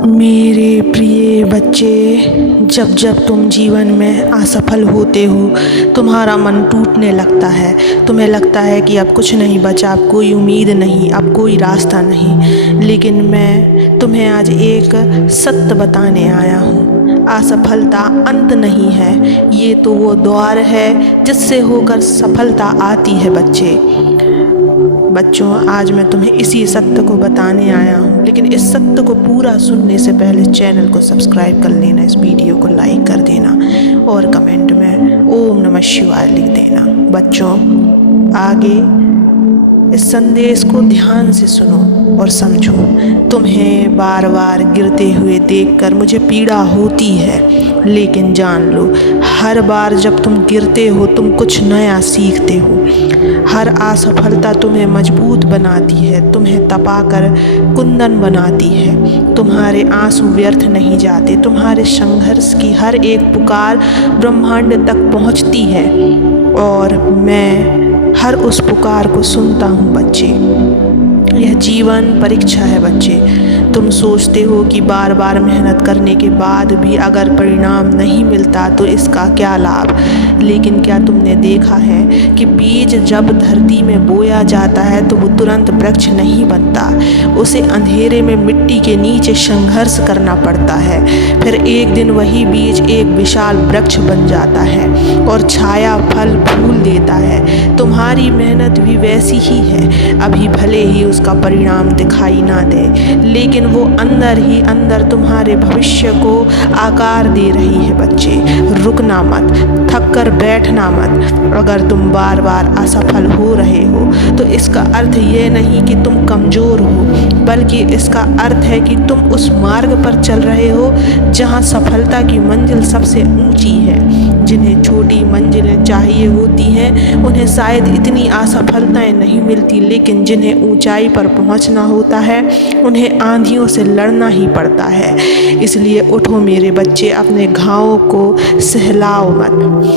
मेरे प्रिय बच्चे, जब जब तुम जीवन में असफल होते हो, तुम्हारा मन टूटने लगता है। तुम्हें लगता है कि अब कुछ नहीं बचा, अब कोई उम्मीद नहीं, अब कोई रास्ता नहीं। लेकिन मैं तुम्हें आज एक सत्य बताने आया हूँ। असफलता अंत नहीं है, ये तो वो द्वार है जिससे होकर सफलता आती है। बच्चों, आज मैं तुम्हें इसी सत्य को बताने आया हूँ। लेकिन इस सत्य को पूरा सुनने से पहले चैनल को सब्सक्राइब कर लेना, इस वीडियो को लाइक कर देना और कमेंट में ओम नमः शिवाय लिख देना। बच्चों, आगे इस संदेश को ध्यान से सुनो और समझो। तुम्हें बार बार गिरते हुए देखकर मुझे पीड़ा होती है, लेकिन जान लो, हर बार जब तुम गिरते हो तुम कुछ नया सीखते हो। हर असफलता तुम्हें मजबूत बनाती है, तुम्हें तपाकर कुंदन बनाती है। तुम्हारे आंसू व्यर्थ नहीं जाते, तुम्हारे संघर्ष की हर एक पुकार ब्रह्मांड तक पहुंचती है और मैं हर उस पुकार को सुनता हूँ। बच्चे, यह जीवन परीक्षा है। बच्चे, तुम सोचते हो कि बार बार मेहनत करने के बाद भी अगर परिणाम नहीं मिलता तो इसका क्या लाभ। लेकिन क्या तुमने देखा है कि बीज जब धरती में बोया जाता है तो वो तुरंत वृक्ष नहीं बनता। उसे अंधेरे में मिट्टी के नीचे संघर्ष करना पड़ता है। फिर एक दिन वही बीज एक विशाल वृक्ष बन जाता है और छाया, फल, फूल देता है। तुम्हारी मेहनत भी वैसी ही है। अभी भले ही उसका परिणाम दिखाई ना दे, लेकिन वो अंदर ही अंदर तुम्हारे भविष्य को आकार दे रही है। बच्चे, रुकना मत, थक कर बैठना मत। अगर तुम बार बार असफल हो रहे हो तो इसका अर्थ ये नहीं कि तुम कमज़ोर हो, बल्कि इसका अर्थ है कि तुम उस मार्ग पर चल रहे हो जहाँ सफलता की मंजिल सबसे ऊंची है। जिन्हें छोटी मंजिलें चाहिए होती हैं उन्हें शायद इतनी असफलताएं नहीं मिलती, लेकिन जिन्हें ऊंचाई पर पहुंचना होता है उन्हें आंधियों से लड़ना ही पड़ता है। इसलिए उठो मेरे बच्चे, अपने घावों को सहलाओ मत,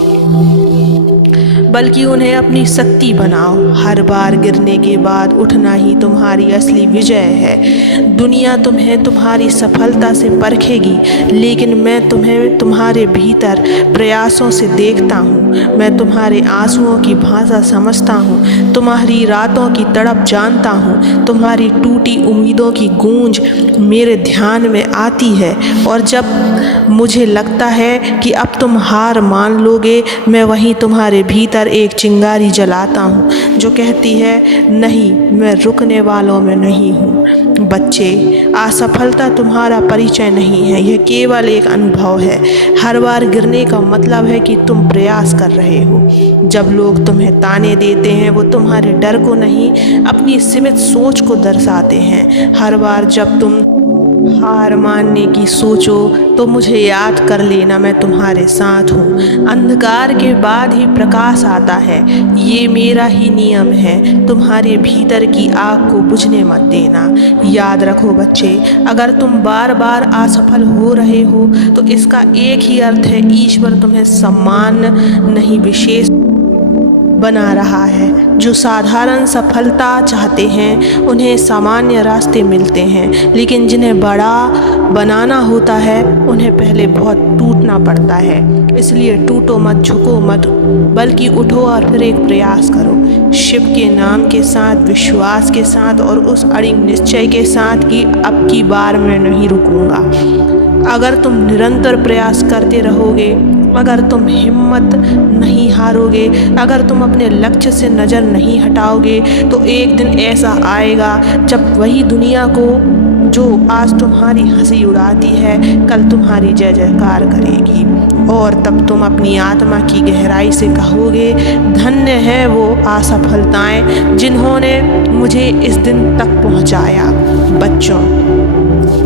बल्कि उन्हें अपनी शक्ति बनाओ। हर बार गिरने के बाद उठना ही तुम्हारी असली विजय है। दुनिया तुम्हें तुम्हारी सफलता से परखेगी, लेकिन मैं तुम्हें तुम्हारे भीतर प्रयासों से देखता हूँ। मैं तुम्हारे आंसुओं की भाषा समझता हूँ, तुम्हारी रातों की तड़प जानता हूँ। तुम्हारी टूटी उम्मीदों की गूंज मेरे ध्यान में आती है और जब मुझे लगता है कि अब तुम हार मान लोगे, मैं वहीं तुम्हारे भीतर एक चिंगारी जलाता हूँ जो कहती है, नहीं, मैं रुकने वालों में नहीं हूँ। बच्चे, असफलता तुम्हारा परिचय नहीं है, यह केवल एक अनुभव है। हर बार गिरने का मतलब है कि तुम प्रयास कर रहे हो। जब लोग तुम्हें ताने देते हैं वो तुम्हारे डर को नहीं, अपनी सीमित सोच को दर्शाते हैं। हर बार जब तुम हार मानने की सोचो तो मुझे याद कर लेना, मैं तुम्हारे साथ हूँ। अंधकार के बाद ही प्रकाश आता है, ये मेरा ही नियम है। तुम्हारे भीतर की आग को बुझने मत देना। याद रखो बच्चे, अगर तुम बार बार असफल हो रहे हो तो इसका एक ही अर्थ है, ईश्वर तुम्हें सम्मान नहीं, विशेष बना रहा है। जो साधारण सफलता चाहते हैं उन्हें सामान्य रास्ते मिलते हैं, लेकिन जिन्हें बड़ा बनाना होता है उन्हें पहले बहुत टूटना पड़ता है। इसलिए टूटो मत, झुको मत, बल्कि उठो और फिर एक प्रयास करो, शिव के नाम के साथ, विश्वास के साथ और उस अड़िग निश्चय के साथ कि अब की बार मैं नहीं रुकूंगा। अगर तुम निरंतर प्रयास करते रहोगे, अगर तुम हिम्मत नहीं हारोगे, अगर तुम अपने लक्ष्य से नज़र नहीं हटाओगे, तो एक दिन ऐसा आएगा जब वही दुनिया को जो आज तुम्हारी हंसी उड़ाती है कल तुम्हारी जय जयकार करेगी। और तब तुम अपनी आत्मा की गहराई से कहोगे, धन्य है वो असफलताएं जिन्होंने मुझे इस दिन तक पहुंचाया। बच्चों,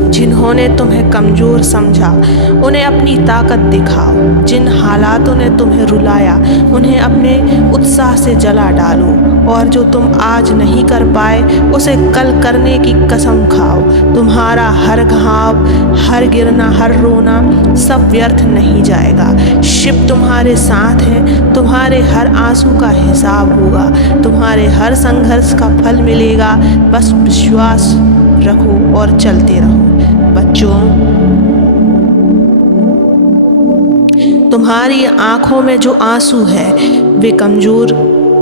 जिन्होंने तुम्हें कमज़ोर समझा उन्हें अपनी ताकत दिखाओ। जिन हालातों ने तुम्हें रुलाया उन्हें अपने उत्साह से जला डालो, और जो तुम आज नहीं कर पाए उसे कल करने की कसम खाओ। तुम्हारा हर घाव, हर गिरना, हर रोना सब व्यर्थ नहीं जाएगा। शिव तुम्हारे साथ है, तुम्हारे हर आंसू का हिसाब होगा, तुम्हारे हर संघर्ष का फल मिलेगा। बस विश्वास रखो और चलते रहो। बच्चों, बच्चों, तुम्हारी आँखों में जो आंसू है वे कमज़ोर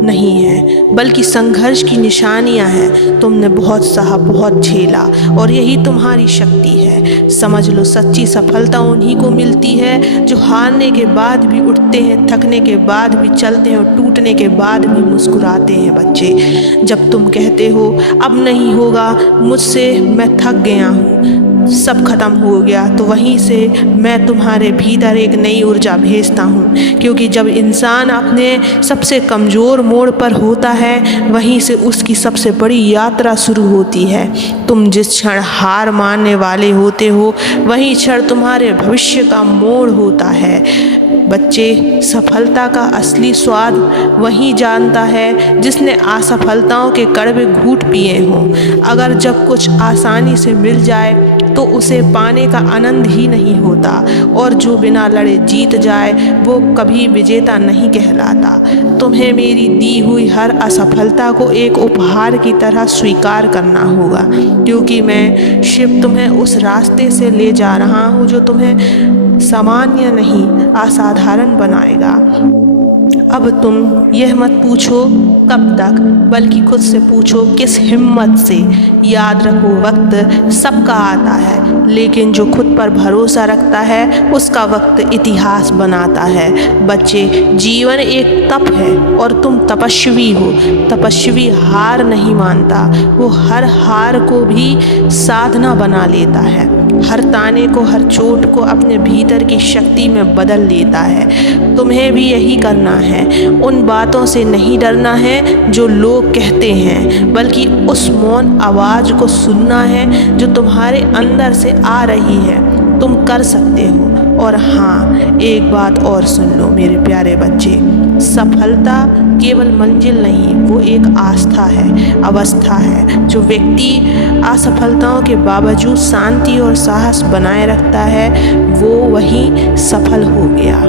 नहीं है, बल्कि संघर्ष की निशानियां हैं। तुमने बहुत सहा, बहुत झेला, और यही तुम्हारी शक्ति है। समझ लो, सच्ची सफलता उन्हीं को मिलती है जो हारने के बाद भी उठते हैं, थकने के बाद भी चलते हैं और टूटने के बाद भी मुस्कुराते हैं। बच्चे, जब तुम कहते हो अब नहीं होगा मुझसे, मैं थक गया हूँ, सब खत्म हो गया, तो वहीं से मैं तुम्हारे भीतर एक नई ऊर्जा भेजता हूँ। क्योंकि जब इंसान अपने सबसे कमज़ोर मोड़ पर होता है, वहीं से उसकी सबसे बड़ी यात्रा शुरू होती है। तुम जिस क्षण हार मानने वाले होते हो, वही क्षण तुम्हारे भविष्य का मोड़ होता है। बच्चे, सफलता का असली स्वाद वही जानता है जिसने असफलताओं के कड़वे घूंट पिए हों। अगर जब कुछ आसानी से मिल जाए तो उसे पाने का आनंद ही नहीं होता, और जो बिना लड़े जीत जाए वो कभी विजेता नहीं कहलाता। तुम्हें मेरी दी हुई हर असफलता को एक उपहार की तरह स्वीकार करना होगा, क्योंकि मैं शिव तुम्हें उस रास्ते से ले जा रहा हूँ जो तुम्हें सामान्य नहीं, असाधारण बनाएगा। अब तुम यह मत पूछो कब तक, बल्कि खुद से पूछो किस हिम्मत से। याद रखो, वक्त सबका आता है, लेकिन जो खुद पर भरोसा रखता है उसका वक्त इतिहास बनाता है। बच्चे, जीवन एक तप है और तुम तपस्वी हो। तपस्वी हार नहीं मानता, वो हर हार को भी साधना बना लेता है। हर ताने को, हर चोट को अपने भीतर की शक्ति में बदल लेता है। तुम्हें भी यही करना है। उन बातों से नहीं डरना है जो लोग कहते हैं, बल्कि उस मौन आवाज़ को सुनना है जो तुम्हारे अंदर से आ रही है। तुम कर सकते हो। और हाँ, एक बात और सुन लो मेरे प्यारे बच्चे, सफलता केवल मंजिल नहीं, वो एक आस्था है, अवस्था है। जो व्यक्ति असफलताओं के बावजूद शांति और साहस बनाए रखता है, वो वही सफल हो गया।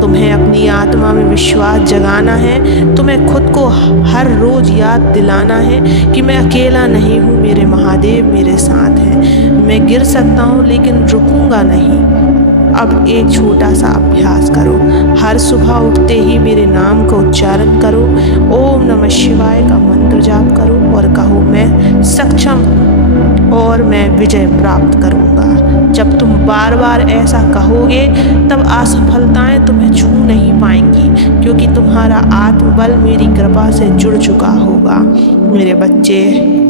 तुम्हें अपनी आत्मा में विश्वास जगाना है। तुम्हें खुद को हर रोज़ याद दिलाना है कि मैं अकेला नहीं हूँ, मेरे महादेव मेरे साथ हैं। मैं गिर सकता हूँ लेकिन रुकूंगा नहीं। अब एक छोटा सा अभ्यास करो। हर सुबह उठते ही मेरे नाम का उच्चारण करो, ओम नमः शिवाय का मंत्र जाप करो और कहो, मैं सक्षम और मैं विजय प्राप्त करूंगा। जब तुम बार बार ऐसा कहोगे, तब असफलताएं तुम्हें छू नहीं पाएंगी, क्योंकि तुम्हारा आत्मबल मेरी कृपा से जुड़ चुका होगा। मेरे बच्चे,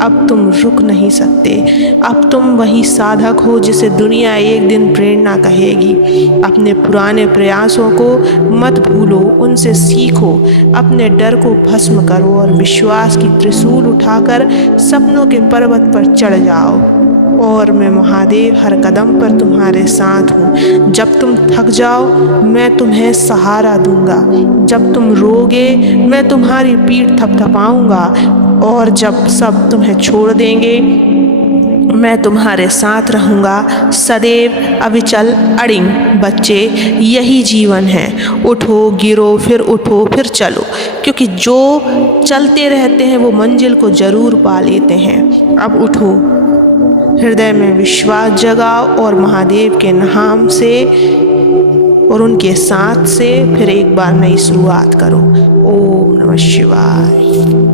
अब तुम रुक नहीं सकते। अब तुम वही साधक हो जिसे दुनिया एक दिन प्रेरणा कहेगी। अपने पुराने प्रयासों को मत भूलो, उनसे सीखो। अपने डर को भस्म करो और विश्वास की त्रिशूल उठाकर सपनों के पर्वत पर चढ़ जाओ। और मैं महादेव हर कदम पर तुम्हारे साथ हूँ। जब तुम थक जाओ, मैं तुम्हें सहारा दूंगा। जब तुम रोगे, मैं तुम्हारी पीठ थपथपाऊंगा। और जब सब तुम्हें छोड़ देंगे, मैं तुम्हारे साथ रहूँगा, सदैव अविचल अडिग। बच्चे, यही जीवन है। उठो, गिरो, फिर उठो, फिर चलो, क्योंकि जो चलते रहते हैं वो मंजिल को ज़रूर पा लेते हैं। अब उठो, हृदय में विश्वास जगाओ और महादेव के नाम से और उनके साथ से फिर एक बार नई शुरुआत करो। ओम नमः शिवाय।